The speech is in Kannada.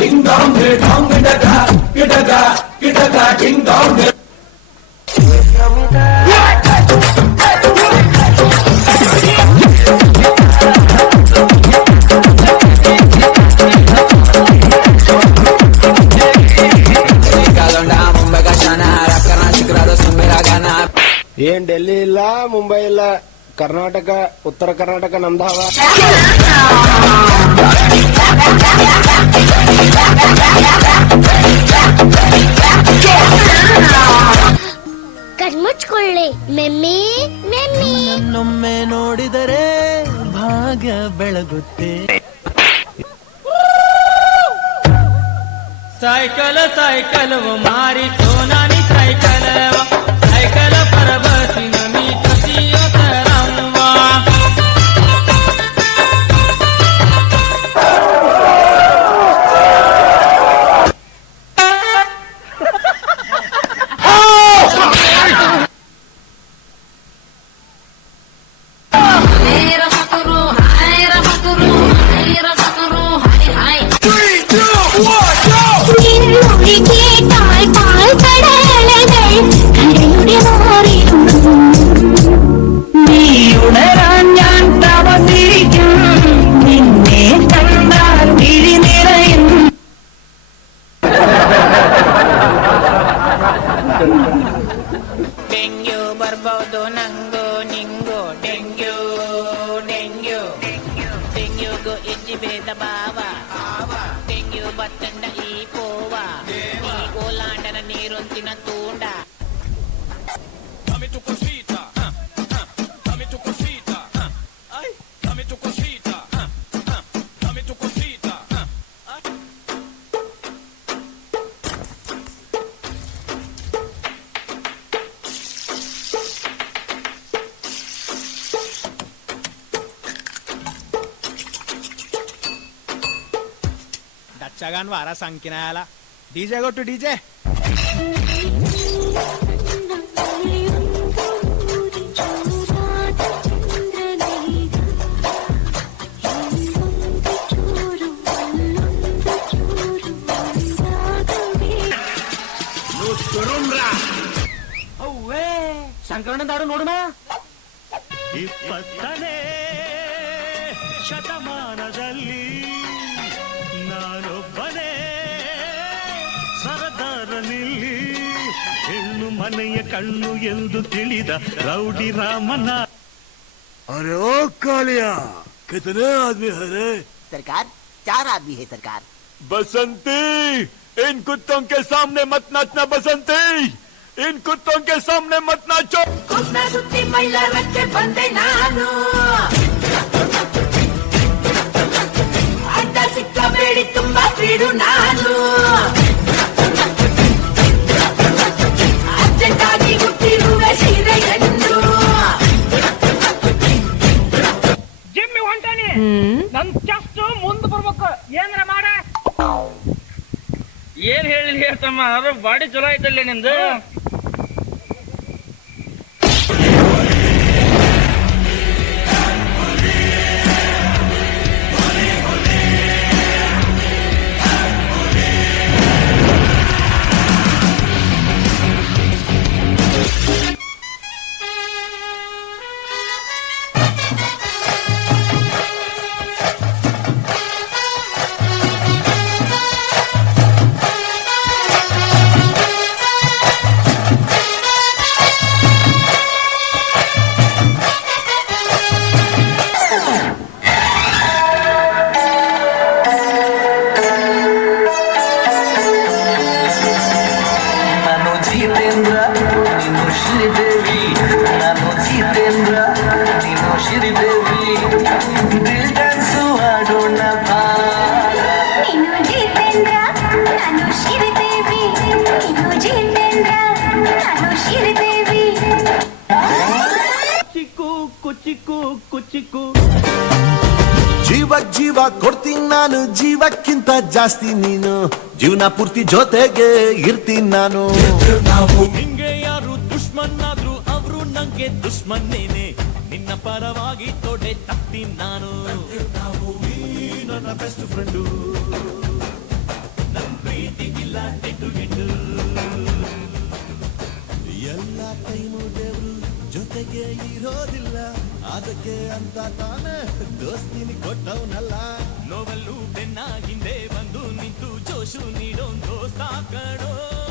ಡಿಂಗ್ ಡಾಂಗ್ ಡಾಂಗ್ ಗಿಡಗ ಗಿಡಗ ಗಿಡಗ ಡಿಂಗ್ ಡಾಂಗ್. ಏನ್ ಡೆಲ್ಲಿ ಇಲ್ಲ, ಮುಂಬೈ ಇಲ್ಲ, ಕರ್ನಾಟಕ, ಉತ್ತರ ಕರ್ನಾಟಕ ನಮ್ದಾವ. ಕಣ್ಮುಚ್ಕೊಳ್ಳಿ ಮೆಮ್ಮಿ ಮೆಮ್ಮಿ. ನನ್ನೊಮ್ಮೆ ನೋಡಿದರೆ ಭಾಗ್ಯ ಬೆಳಗುತ್ತೆ. ಸೈಕಲ್ ಸೈಕಲ್ ಮಾರಿ ಸೋನಾನಿ ಸೈಕಲ್ ಸೈಕಲ್ पर बसी नमी कसियो तरंगवा. ಡೆಂಗ್ಯೂ ಬರ್ಬೋದು ನಂಗೋ ನಿಂಗೋ ಡೆಂಗ್ಯೂ ಡೆಂಗ್ಯೂ ಡೆಂಗ್ಯೂಗು ಇಜ್ಜಿ ಭೇದ ಭಾವ ಡೆಂಗ್ಯೂ ಬತ್ತಂಡ ಈ ಪೋವ ಈ ಓಲಾಂಡನ ನೀರೊಂತಿನ ತೂಂಡ. डच्चागान वारा संकिनायाला डीजे गो टू डीजे. ಸಂಕರಣ ದಾಡು ನೋಡೋಣ. 20ನೇ ಶತಮಾನದಲ್ಲಿ ನಾನೊಬ್ಬನೇ ಸರದಾರನಿಲ್ಲಿ ಹೆಣ್ಣು ಮನೆಯ ಕಣ್ಣು ಎಂದು ತಿಳಿದ ರೌಡಿ ರಾಮನ. अरे ओ कालिया, कितने आदमी है रे? सरकार 4 आदमी है सरकार. बसंती, इन कुत्तों के सामने मत नाचना बसंती, इन कुत्तों के सामने मत नाचो. ಕುಸ್ನ ಸುತ್ತಿ ಮೈಲಾರಕ್ಕೆ ಬಂದೆ ನಾನು, ಅಡ್ಡ ಸಿಕ್ಕಬೇಡಿ ತುಂಬಾ ಸ್ಪೀಡು ನಾನು, ಅರ್ಜೆಂಟಾಗಿ ಹುಟ್ಟಿರುವೆ ಸೀರೆಯನ್ನು. ಜಿಮ್ಮಿ ಹೊಂಟಾನಿ, ನನ್ ಚೆಸ್ಟ್ ಮುಂದೆ ಬರ್ಬೇಕು, ಏನ್ರ ಮಾಡ. ಏನ್ ಹೇಳಿ ಹೇಳ್ತಮ್ಮ, ಅದು ಬಾಡಿ ಚಲೋ ಐತಲ್ಲ ನಿಂದು. ಜೀವ ಜೀವ ಕೊಡ್ತೀನಿ ನಾನು, ಜೀವಕ್ಕಿಂತ ಜಾಸ್ತಿ ನೀನು, ಜೀವನ ಪೂರ್ತಿ ಜೊತೆಗೆ ಇರ್ತೀನಿ ನಾನು. ನಿಂಗೆ ಯಾರು ದುಶ್ಮನ್ನಾದ್ರು ಅವರು ನಂಗೆ ದುಶ್ಮನ್ನೇನೆ, ನಿನ್ನ ಪರವಾಗಿ ತೊಡೆ ತಟ್ಟಿ ನಾನು. ನನ್ನ ಬೆಸ್ಟ್ ಫ್ರೆಂಡು ಅದಕ್ಕೆ ಅಂತ ತಾನೇ ದೋಸ್ತಿನಿ ಕೊಟ್ಟವನಲ್ಲ. ನೋವಲ್ಲೂ ಬೆನ್ನ ಹಿಂದೆ ಬಂದು ನಿಂತು ಜೋಶು ನೀಡೋ ದೋಸ್ತ ಕಣೋ.